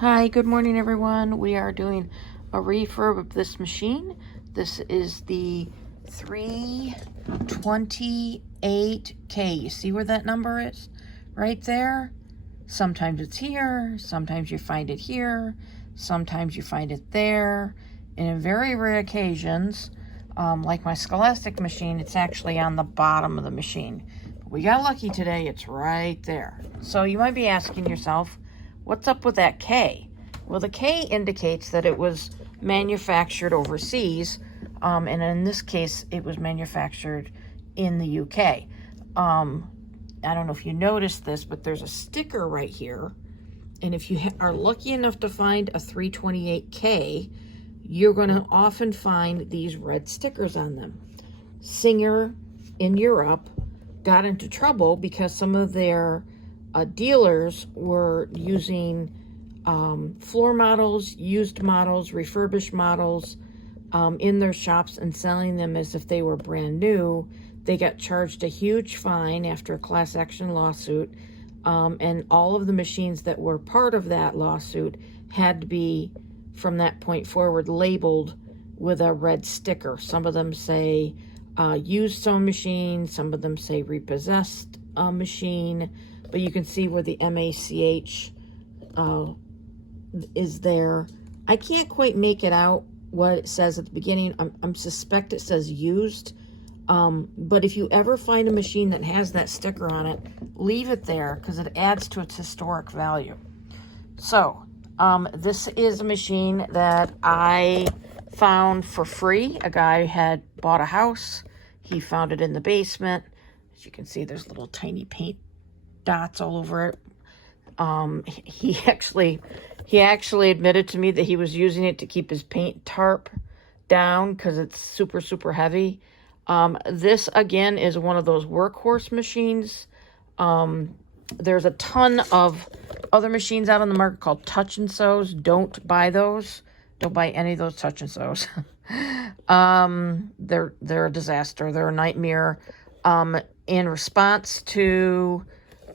Hi, good morning everyone. We are doing a refurb of this machine. This is the 328K. You see where that number is? Right there. Sometimes it's here, sometimes you find it here, sometimes you find it there. And in very rare occasions, like my Scholastic machine, it's actually on the bottom of the machine. But we got lucky today, it's right there. So you might be asking yourself, what's up with that K? Well, the K indicates that it was manufactured overseas, and in this case, it was manufactured in the UK. I don't know if you noticed this, but there's a sticker right here, and if you are lucky enough to find a 328K, you're going to often find these red stickers on them. Singer in Europe got into trouble because some of their dealers were using floor models, used models, refurbished models in their shops and selling them as if they were brand new. They got charged a huge fine after a class action lawsuit, and all of the machines that were part of that lawsuit had to be, from that point forward, labeled with a red sticker. Some of them say used sewing machine, some of them say repossessed machine, but you can see where the MACH is there. I can't quite make it out what it says at the beginning. I'm suspect it says used, but if you ever find a machine that has that sticker on it, leave it there because it adds to its historic value. So this is a machine that I found for free. A guy had bought a house. He found it in the basement. As you can see, there's little tiny paint dots all over it. He actually admitted to me that he was using it to keep his paint tarp down because it's super, super heavy. This, again, is one of those workhorse machines. There's a ton of other machines out on the market called touch and sews. Don't buy those. Don't buy any of those touch and sews. They're a disaster. They're a nightmare. In response to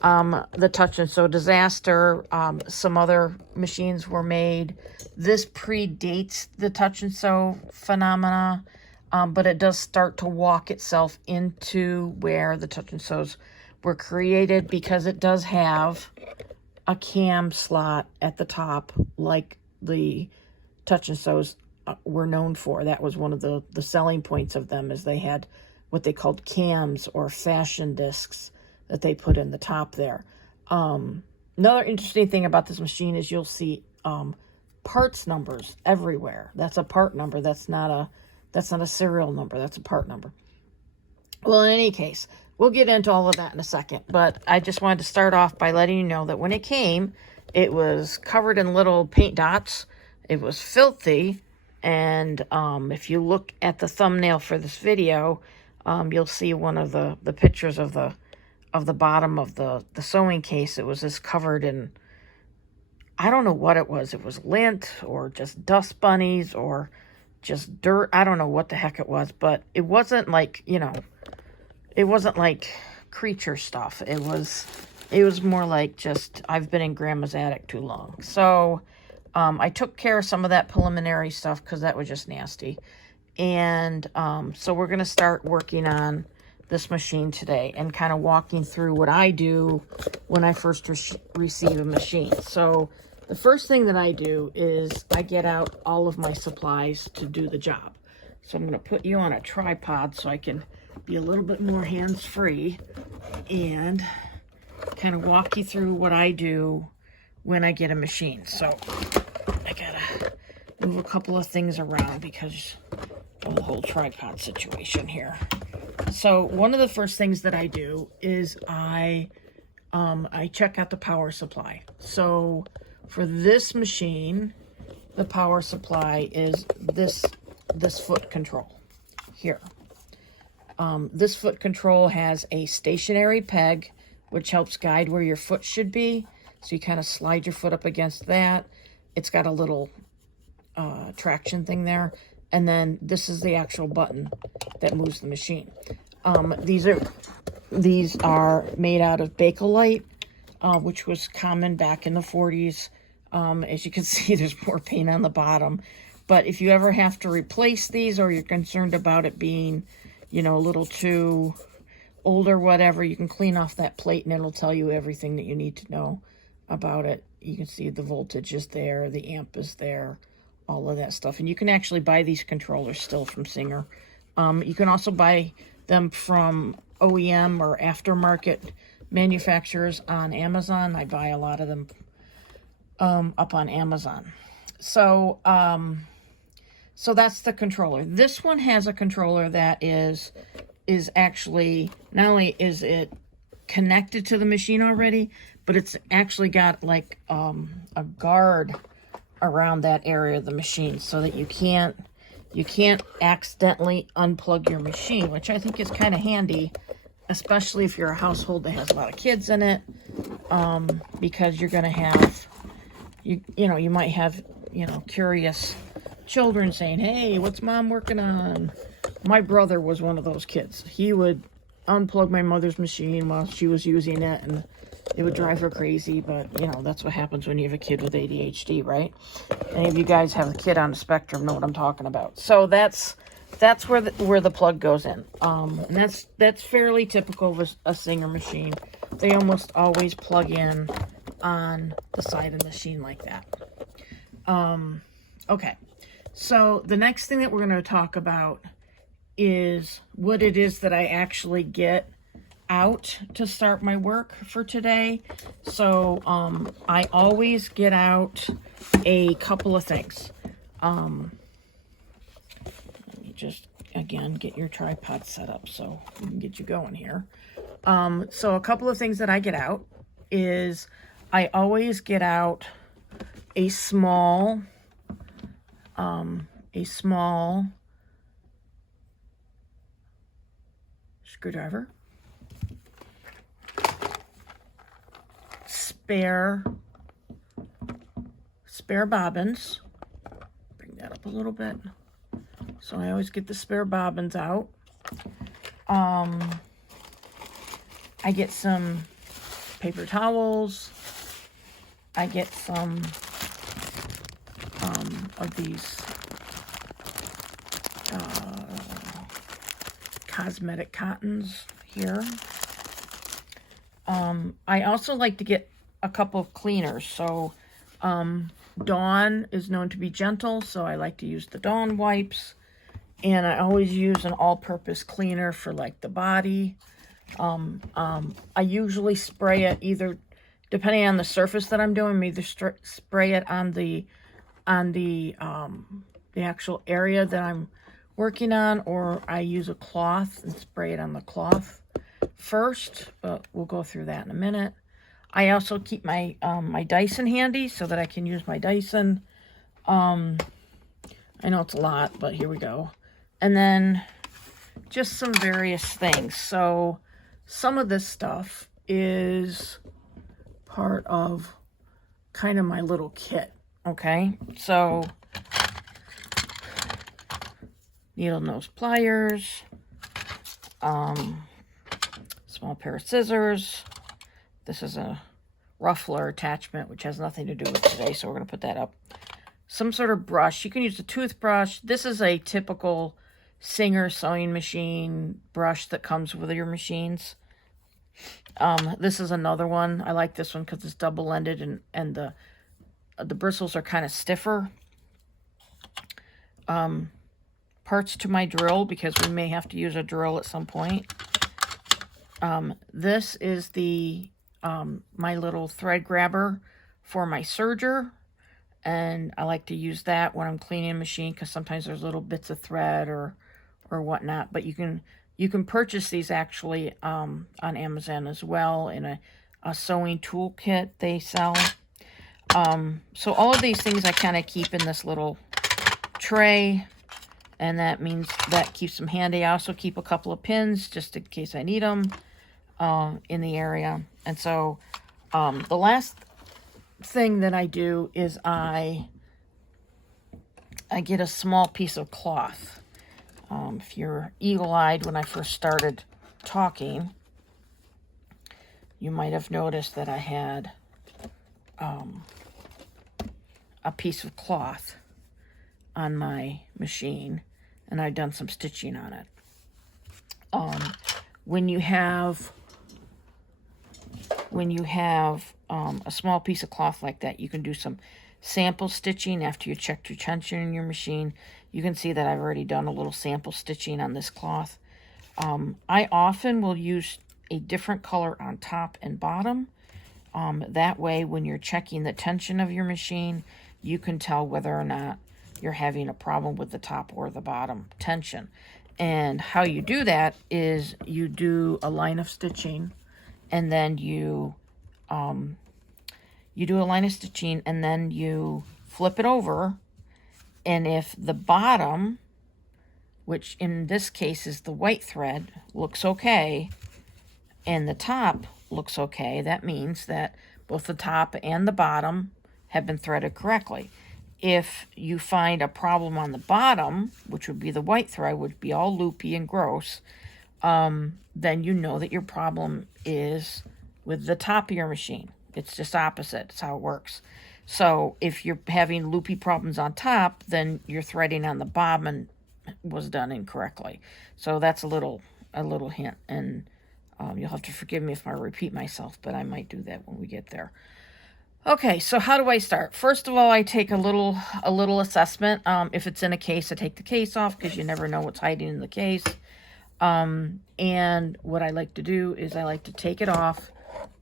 the touch and sew disaster, some other machines were made. This predates the touch and sew phenomena, but it does start to walk itself into where the touch and sews were created because it does have a cam slot at the top like the touch and sews were known for. That was one of the selling points of them, is they had what they called cams or fashion discs that they put in the top there. Another interesting thing about this machine is you'll see parts numbers everywhere. That's a part number. That's not a serial number. That's a part number. Well, in any case, we'll get into all of that in a second, but I just wanted to start off by letting you know that when it came, it was covered in little paint dots. It was filthy, and if you look at the thumbnail for this video, you'll see one of the pictures of the bottom of the sewing case. It was just covered in, I don't know what it was. It was lint or just dust bunnies or just dirt. I don't know what the heck it was, but it wasn't like, it wasn't like creature stuff. It was more like just, I've been in grandma's attic too long. So I took care of some of that preliminary stuff because that was just nasty. And so we're going to start working on this machine today and kind of walking through what I do when I first receive a machine. So the first thing that I do is I get out all of my supplies to do the job. So I'm going to put you on a tripod so I can be a little bit more hands-free and kind of walk you through what I do when I get a machine. So I gotta move a couple of things around because of the whole tripod situation here. So one of the first things that I do is I check out the power supply. So for this machine, the power supply is this foot control here. This foot control has a stationary peg, which helps guide where your foot should be. So you kind of slide your foot up against that. It's got a little traction thing there. And then this is the actual button that moves the machine. These are made out of Bakelite, which was common back in the 40s. As you can see, there's more paint on the bottom. But if you ever have to replace these, or you're concerned about it being, you know, a little too old or whatever, you can clean off that plate and it'll tell you everything that you need to know about it. You can see the voltage is there, the amp is there, all of that stuff. And you can actually buy these controllers still from Singer. You can also buy them from OEM or aftermarket manufacturers on Amazon. I buy a lot of them up on Amazon. So so that's the controller. This one has a controller that is actually, not only is it connected to the machine already, but it's actually got like a guard around that area of the machine so that you can't accidentally unplug your machine, which I think is kind of handy, especially if you're a household that has a lot of kids in it, because you're going to have, you know, you might have, you know, curious children saying, hey, what's mom working on? My brother was one of those kids. He would unplug my mother's machine while she was using it, and it would drive her crazy. But, you know, that's what happens when you have a kid with ADHD, right? Any of you guys have a kid on the spectrum know what I'm talking about. So that's where the plug goes in. And that's fairly typical of a Singer machine. They almost always plug in on the side of the machine like that. Okay, so the next thing that we're going to talk about is what it is that I actually get out to start my work for today. So I always get out a couple of things. Let me just again get your tripod set up so we can get you going here. So a couple of things that I get out is I always get out a small screwdriver, spare bobbins. Bring that up a little bit. So I always get the spare bobbins out. I get some paper towels. I get some of these cosmetic cottons here. I also like to get a couple of cleaners. So Dawn is known to be gentle, so I like to use the Dawn wipes. And I always use an all-purpose cleaner for like the body. I usually spray it either, depending on the surface that I'm doing, either spray it on the actual area that I'm working on, or I use a cloth and spray it on the cloth first, but we'll go through that in a minute. I also keep my my Dyson handy so that I can use my Dyson. I know it's a lot, but here we go. And then just some various things. So some of this stuff is part of kind of my little kit. Okay, so needle nose pliers, small pair of scissors. This is a ruffler attachment, which has nothing to do with today, so we're going to put that up. Some sort of brush. You can use a toothbrush. This is a typical Singer sewing machine brush that comes with your machines. This is another one. I like this one because it's double-ended and the bristles are kind of stiffer. Parts to my drill, because we may have to use a drill at some point. This is the my little thread grabber for my serger, and I like to use that when I'm cleaning a machine because sometimes there's little bits of thread or whatnot. But you can purchase these actually on Amazon as well in a sewing toolkit they sell. So all of these things I kind of keep in this little tray, and that means that keeps them handy. I also keep a couple of pins just in case I need them in the area. And so the last thing that I do is I get a small piece of cloth. If you're eagle-eyed when I first started talking, you might have noticed that I had a piece of cloth on my machine, and I've done some stitching on it. When you have a small piece of cloth like that, you can do some sample stitching after you checked your tension in your machine. You can see that I've already done a little sample stitching on this cloth. I often will use a different color on top and bottom. That way, when you're checking the tension of your machine, you can tell whether or not you're having a problem with the top or the bottom tension. And how you do that is you do a line of stitching, and then you do a line of stitching, and then you flip it over. And if the bottom, which in this case is the white thread, looks okay, and the top looks okay, that means that both the top and the bottom have been threaded correctly. If you find a problem on the bottom, which would be the white thread, would be all loopy and gross, then you know that your problem is with the top of your machine. It's just opposite. It's how it works. So if you're having loopy problems on top, then your threading on the bottom was done incorrectly. So that's a little hint, and you'll have to forgive me if I repeat myself, but I might do that when we get there. Okay, so how do I start? First of all, I take a little assessment. If it's in a case, I take the case off because you never know what's hiding in the case. And what I like to do is I like to take it off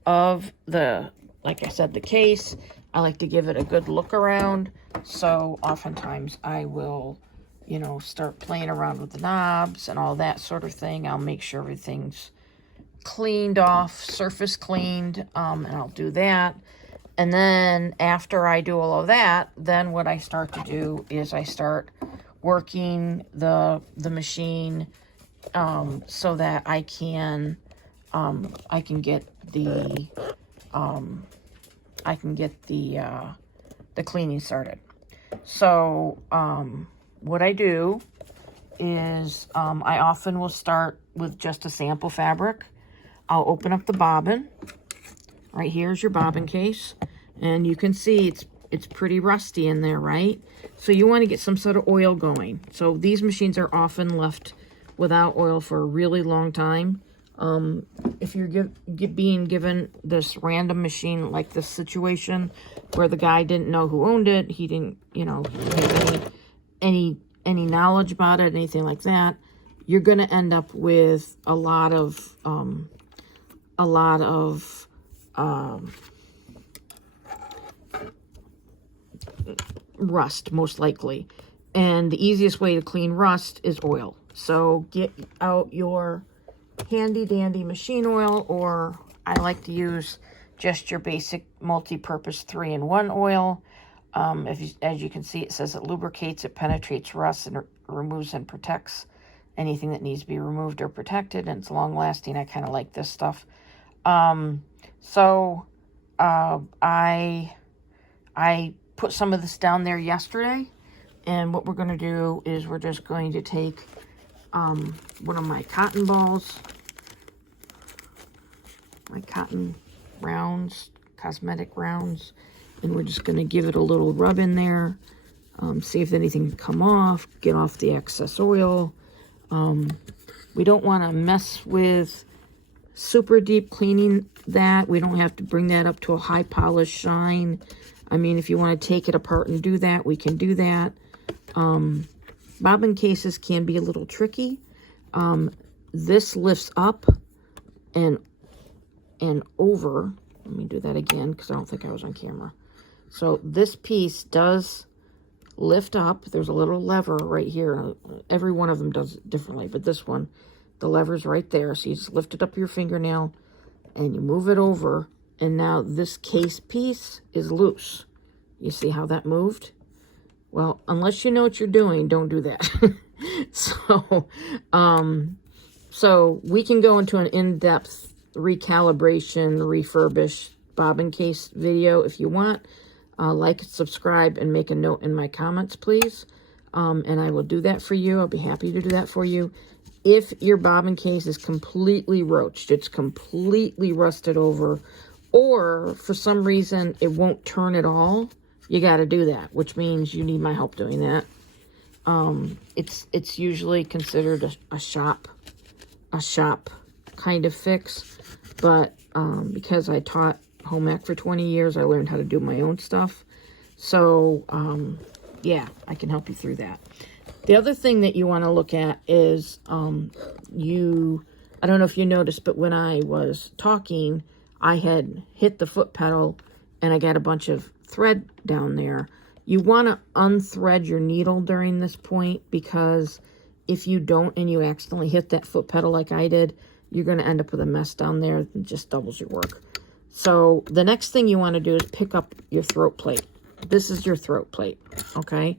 of the, like I said, the case. I like to give it a good look around. So oftentimes I will, start playing around with the knobs and all that sort of thing. I'll make sure everything's cleaned off, surface cleaned, and I'll do that. And then after I do all of that, then what I start to do is I start working the machine so that I can get the cleaning started. So what I do is I often will start with just a sample fabric. I'll open up the bobbin. Right here's your bobbin case, and you can see it's pretty rusty in there, right? So you want to get some sort of oil going. So these machines are often left without oil for a really long time. If you're being given this random machine like this situation where the guy didn't know who owned it, he didn't, have any knowledge about it, anything like that, you're going to end up with a lot of rust, most likely. And the easiest way to clean rust is oil. So get out your handy dandy machine oil, or I like to use just your basic multi-purpose 3-in-1 oil. As you can see, it says it lubricates, it penetrates rust, and removes and protects anything that needs to be removed or protected, and it's long lasting. I kind of like this stuff. I put some of this down there yesterday, and what we're going to do is we're just going to take one of my cotton balls, my cotton rounds, cosmetic rounds, and we're just going to give it a little rub in there, see if anything can come off, get off the excess oil. We don't want to mess with super deep cleaning that. We don't have to bring that up to a high polish shine. I mean, if you want to take it apart and do that, we can do that. Bobbin cases can be a little tricky. This lifts up and over. Let me do that again because I don't think I was on camera. So this piece does lift up. There's a little lever right here. Every one of them does it differently, but this one, the lever's right there. So you just lift it up your fingernail and you move it over. And now this case piece is loose. You see how that moved? Well, unless you know what you're doing, don't do that. So we can go into an in-depth recalibration, refurbish bobbin case video if you want. Like, subscribe, and make a note in my comments, please. And I will do that for you. I'll be happy to do that for you. If your bobbin case is completely roached, it's completely rusted over, or for some reason it won't turn at all, you got to do that, which means you need my help doing that. It's usually considered a shop kind of fix, but because I taught home ec for 20 years, I learned how to do my own stuff. So yeah, I can help you through that. The other thing that you want to look at is I don't know if you noticed, but when I was talking, I had hit the foot pedal and I got a bunch of thread down there. You want to unthread your needle during this point, because if you don't and you accidentally hit that foot pedal like I did, you're going to end up with a mess down there. It just doubles your work. So the next thing you want to do is pick up your throat plate. This is your throat plate, okay?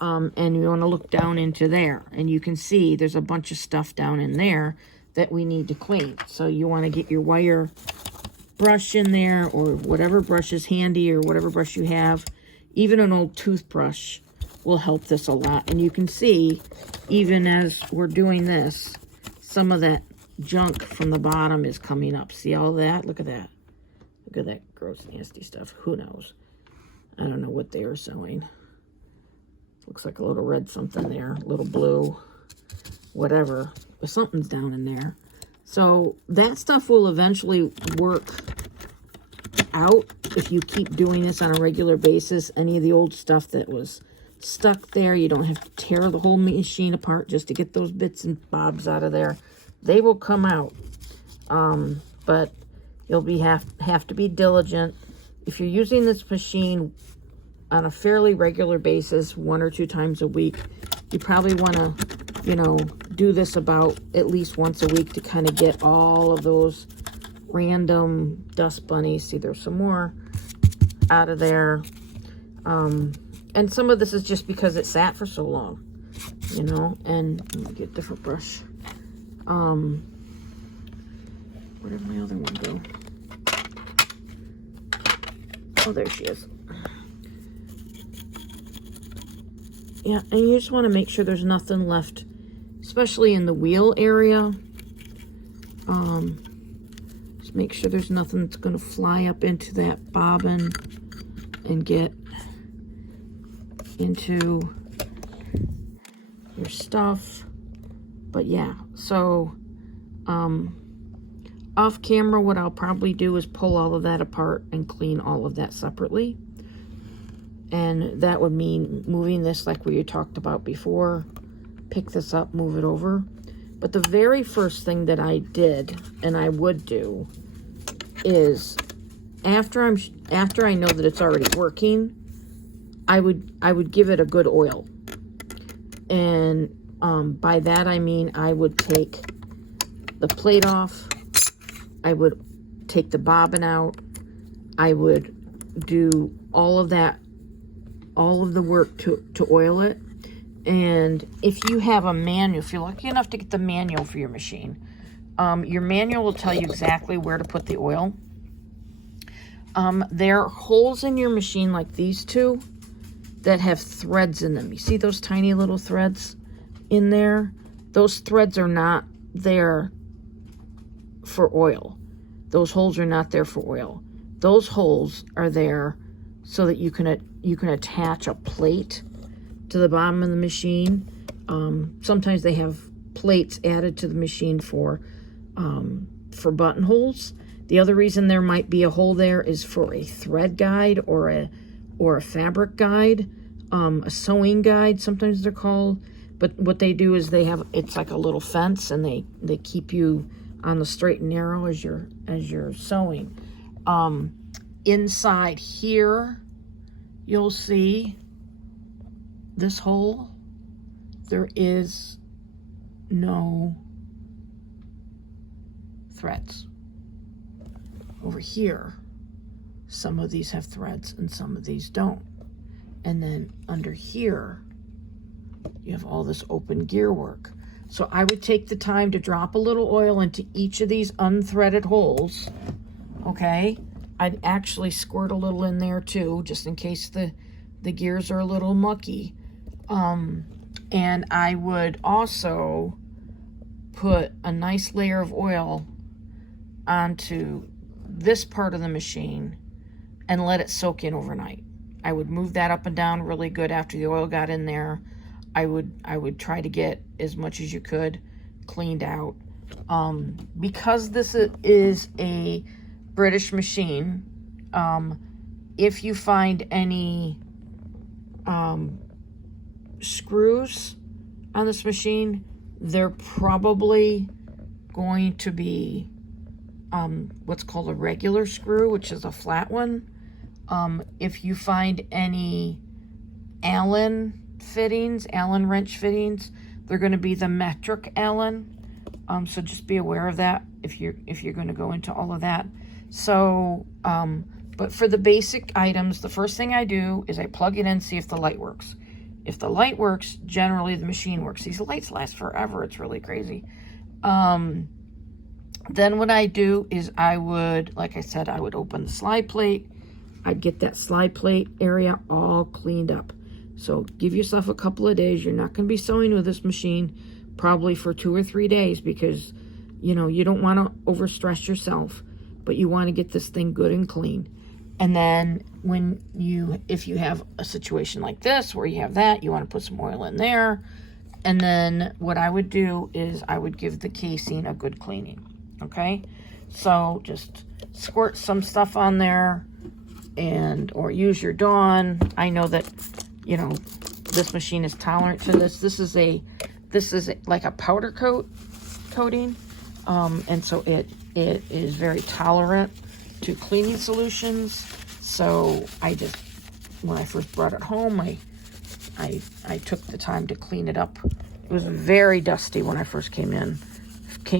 And you want to look down into there, and you can see there's a bunch of stuff down in there that we need to clean. So you want to get your wire brush in there, or whatever brush is handy, or whatever brush you have. Even an old toothbrush will help this a lot. And you can see, even as we're doing this, some of that junk from the bottom is coming up. See all that? Look at that. Look at that gross, nasty stuff. Who knows? I don't know what they are sewing. Looks like a little red something there, a little blue, whatever. But something's down in there. So that stuff will eventually work out if you keep doing this on a regular basis. Any of the old stuff that was stuck there, you don't have to tear the whole machine apart just to get those bits and bobs out of there. They will come out. But you'll have to be diligent. If you're using this machine on a fairly regular basis, 1 or 2 times a week, you probably want to, do this about at least once a week to kind of get all of those random dust bunnies. See, there's some more out of there. And some of this is just because it sat for so long, and let me get a different brush. Where did my other one go? Oh, there she is. Yeah, and you just want to make sure there's nothing left, especially in the wheel area. Just make sure there's nothing that's going to fly up into that bobbin and get into your stuff. But yeah, so off camera, what I'll probably do is pull all of that apart and clean all of that separately. And that would mean moving this like we talked about before. Pick this up, move it over. But the very first thing that I did, and I would do, is after I know that it's already working, I would give it a good oil. And by that I mean I would take the plate off, I would take the bobbin out, I would do all of that, all of the work to oil it. And if you have a manual, if you're lucky enough to get the manual for your machine, your manual will tell you exactly where to put the oil. There are holes in your machine like these two that have threads in them. You see those tiny little threads in there? Those threads are not there for oil. Those holes are not there for oil. Those holes are there so that you can attach a plate to the bottom of the machine. Sometimes they have plates added to the machine for buttonholes. The other reason there might be a hole there is for a thread guide or a fabric guide, a sewing guide, sometimes they're called. But what they do is it's like a little fence, and they keep you on the straight and narrow as you're sewing. Inside here, you'll see this hole. There is no threads. Over here, some of these have threads and some of these don't. And then under here, you have all this open gear work. So I would take the time to drop a little oil into each of these unthreaded holes, okay? I'd actually squirt a little in there too, just in case the gears are a little mucky. And I would also put a nice layer of oil onto this part of the machine and let it soak in overnight. would move that up and down really good after the oil got in there. I would try to get as much as you could cleaned out. Because this is a British machine, if you find any screws on this machine, they're probably going to be what's called a regular screw, which is a flat one. If you find any Allen wrench fittings, they're going to be the metric Allen. So just be aware of that if you're going to go into all of that. So, but for the basic items, the first thing I do is I plug it in, see if the light works. If the light works, generally the machine works. These lights last forever. It's really crazy. Then what I do is I would, like I said, I would open the slide plate. I'd get that slide plate area all cleaned up. So give yourself a couple of days. You're not going to be sewing with this machine probably for 2 or 3 days because, you know, you don't want to overstress yourself, but you want to get this thing good and clean. And then if you have a situation like this where you have that, you want to put some oil in there. And then what I would do is I would give the casing a good cleaning. Okay, so just squirt some stuff on there or use your Dawn. I know that, you know, this machine is tolerant to this. This is like a powder coating, and so it is very tolerant to cleaning solutions. So when I first brought it home, I took the time to clean it up. It was very dusty when I first came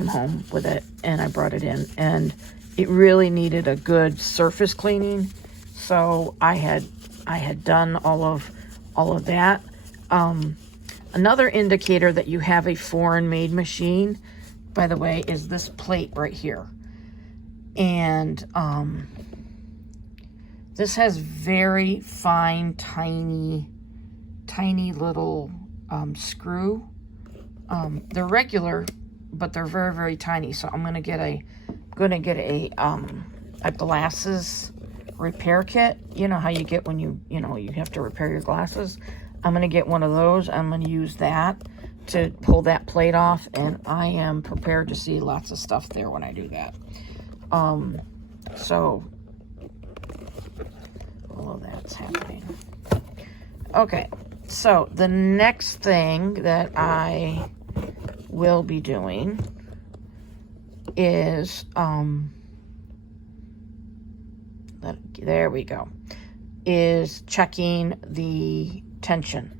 home with it, and I brought it in, and it really needed a good surface cleaning. So I had done all of that. Another indicator that you have a foreign made machine, by the way, is this plate right here. And this has very fine, tiny little screw. They're regular, but they're very, very tiny. So I'm gonna get a glasses repair kit. You know how you get when you have to repair your glasses. I'm gonna get one of those. I'm gonna use that to pull that plate off, and I am prepared to see lots of stuff there when I do that. So all of that's happening. Okay, so the next thing that I will be doing is there we go, is checking the tension.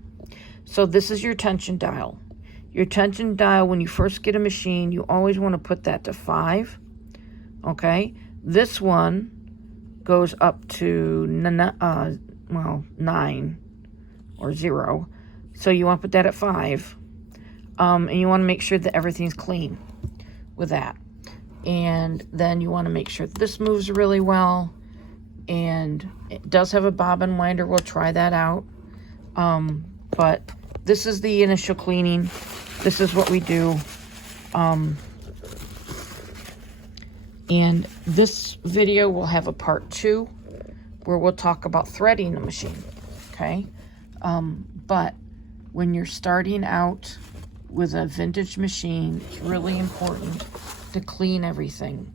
So this is your tension dial. Your tension dial, when you first get a machine, you always want to put that to 5. Okay, this one goes up to 9 or 0. So you want to put that at 5. And you want to make sure that everything's clean with that. And then you want to make sure that this moves really well. And it does have a bobbin winder. We'll try that out. But this is the initial cleaning. This is what we do. And this video will have a part 2 where we'll talk about threading the machine. Okay? But when you're starting out with a vintage machine, it's really important to clean everything.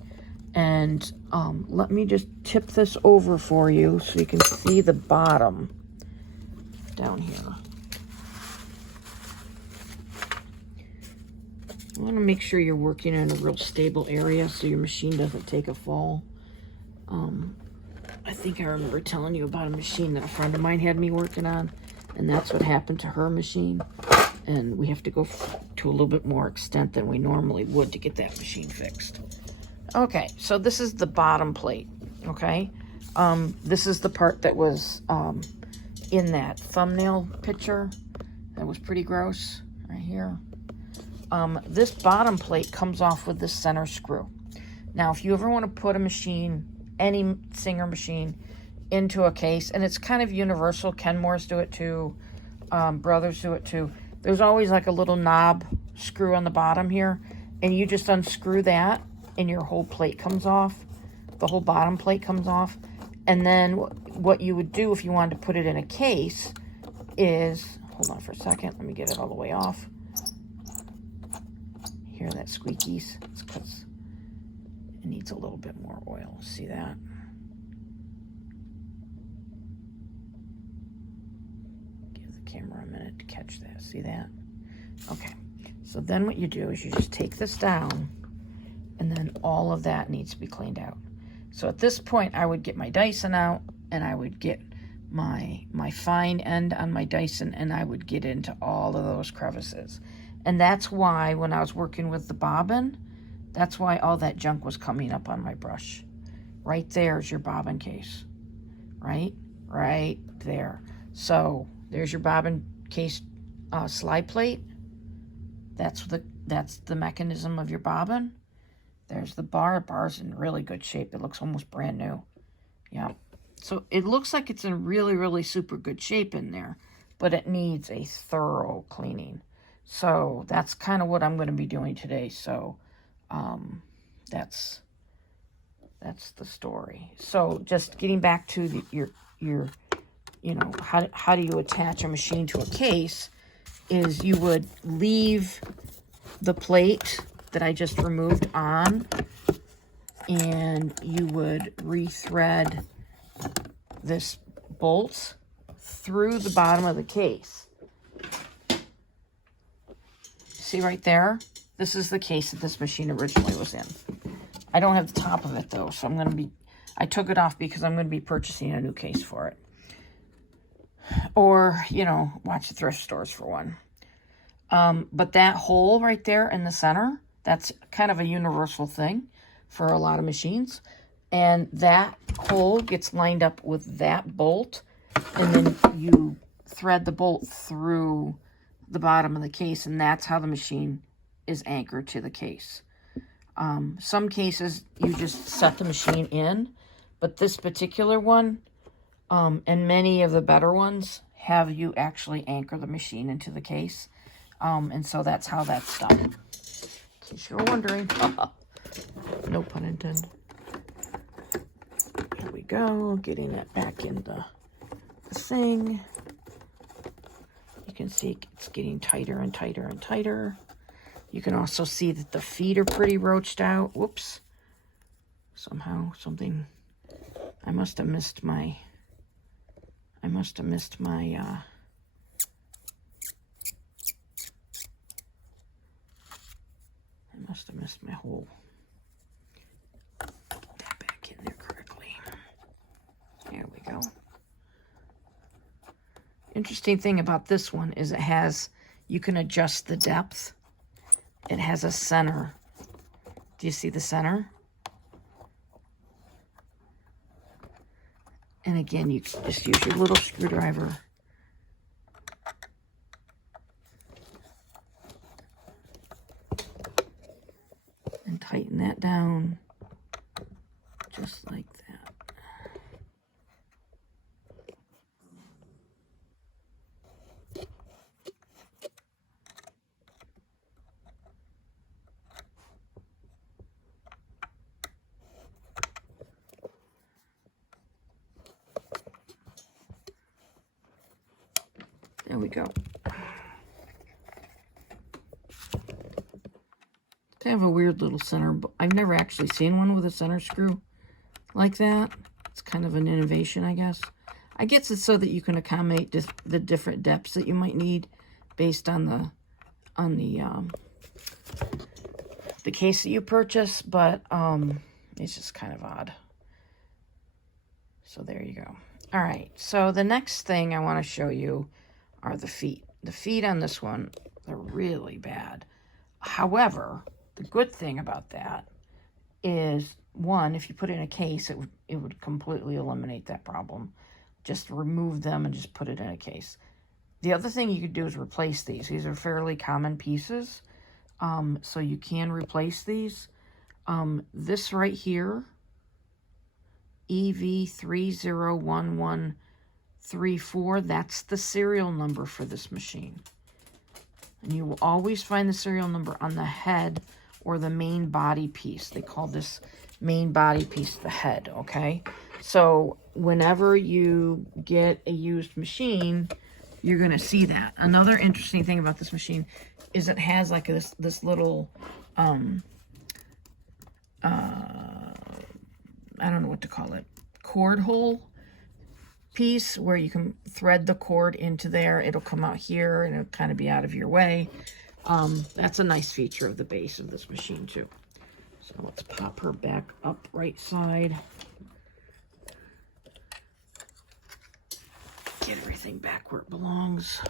And let me just tip this over for you so you can see the bottom down here. You want to make sure you're working in a real stable area so your machine doesn't take a fall. I think I remember telling you about a machine that a friend of mine had me working on, and that's what happened to her machine. And we have to go to a little bit more extent than we normally would to get that machine fixed. Okay, so this is the bottom plate, okay? This is the part that was in that thumbnail picture. That was pretty gross, right here. This bottom plate comes off with this center screw. Now, if you ever want to put a machine, any Singer machine, into a case, and it's kind of universal, Kenmore's do it too, Brothers do it too, there's always like a little knob screw on the bottom here, and you just unscrew that, and your whole plate comes off. The whole bottom plate comes off. And then what you would do if you wanted to put it in a case is, hold on for a second, let me get it all the way off. Hear that squeakies? It's because it needs a little bit more oil. See that? Give the camera a minute to catch that. See that? Okay. So then what you do is you just take this down, and then all of that needs to be cleaned out. So at this point, I would get my Dyson out, and I would get my fine end on my Dyson, and I would get into all of those crevices. And that's why when I was working with the bobbin, that's why all that junk was coming up on my brush. Right there is your bobbin case. Right there. So there's your bobbin case slide plate. That's the mechanism of your bobbin. There's the bar. Bar's in really good shape. It looks almost brand new. Yeah. So it looks like it's in really, really super good shape in there, but it needs a thorough cleaning. So that's kind of what I'm going to be doing today. So that's the story. So just getting back to your you know, how do you attach a machine to a case is you would leave the plate that I just removed on, and you would re-thread this bolt through the bottom of the case. See right there? This is the case that this machine originally was in. I don't have the top of it though, so I took it off because I'm going to be purchasing a new case for it. Or, you know, watch the thrift stores for one. But that hole right there in the center, that's kind of a universal thing for a lot of machines. And that hole gets lined up with that bolt, and then you thread the bolt through the bottom of the case, and that's how the machine is anchored to the case. Some cases you just set the machine in, but this particular one, and many of the better ones, have you actually anchor the machine into the case. And so that's how that's done. In case you were wondering. No pun intended. Here we go, getting it back in the thing. You can see it's getting tighter and tighter and tighter. You can also see that the feet are pretty roached out. Whoops. Somehow something, I must have missed my hole. Put that back in there correctly. There we go. Interesting thing about this one is you can adjust the depth. It has a center. Do you see the center? And again, you can just use your little screwdriver. And tighten that down just like that. There we go. Kind of a weird little center, but I've never actually seen one with a center screw like that. It's kind of an innovation, I guess. I guess it's so that you can accommodate the different depths that you might need based on the case that you purchase, but it's just kind of odd. So there you go. All right, so the next thing I want to show you are the feet. The feet on this one, they're really bad. However, the good thing about that is, one, if you put it in a case, it would completely eliminate that problem. Just remove them and just put it in a case. The other thing you could do is replace these. These are fairly common pieces, so you can replace these. This right here, EV301134, that's the serial number for this machine. And you will always find the serial number on the head or the main body piece. They call this main body piece the head, okay? So whenever you get a used machine, you're going to see that. Another interesting thing about this machine is it has like this little, I don't know what to call it, cord hole piece where you can thread the cord into there. It'll come out here and it'll kind of be out of your way. That's a nice feature of the base of this machine too. So let's pop her back up right side. Get everything back where it belongs.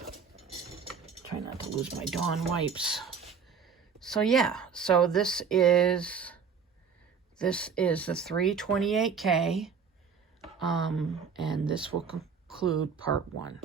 Try not to lose my Dawn wipes. So yeah, so this is the 328K, and this will conclude part 1.